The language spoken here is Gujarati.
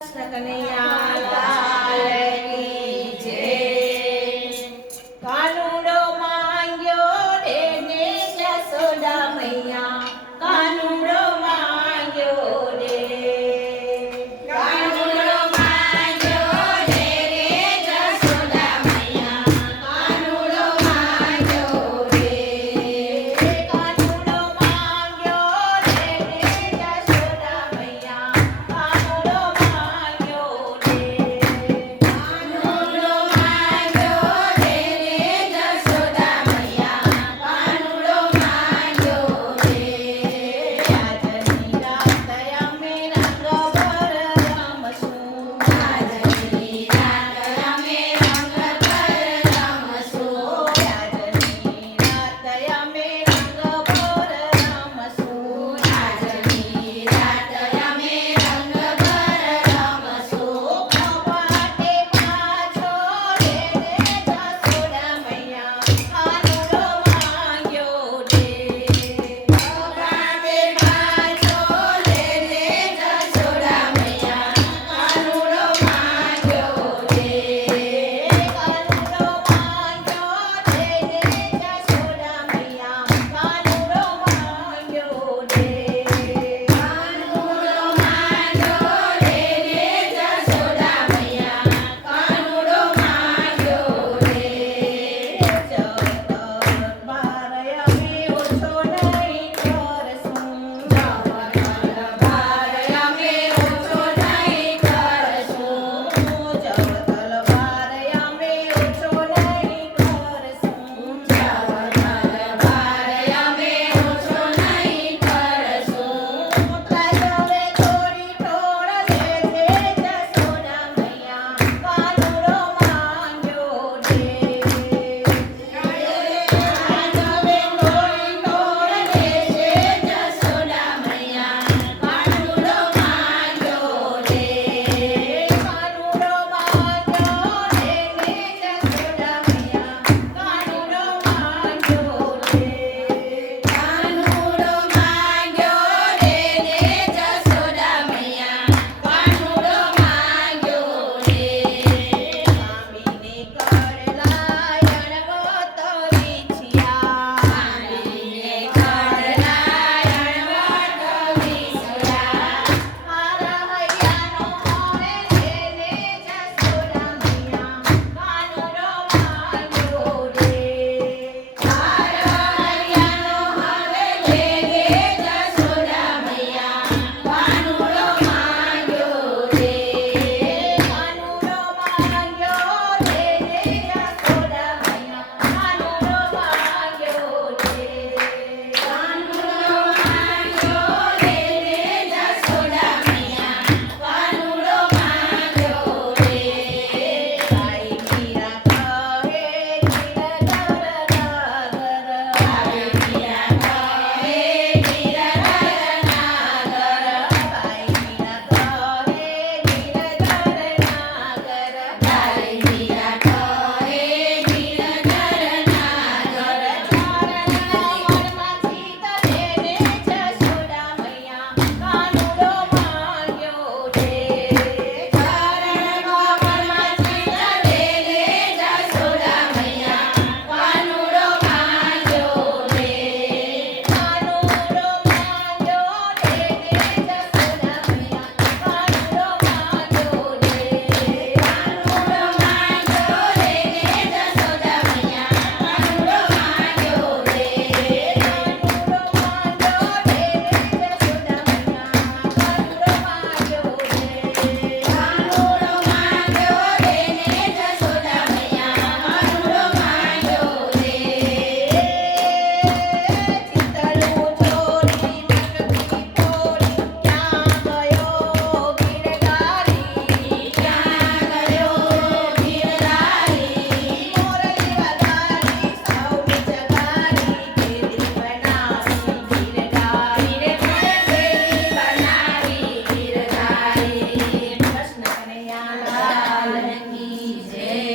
કૃષ્ણ કનૈયા લાલ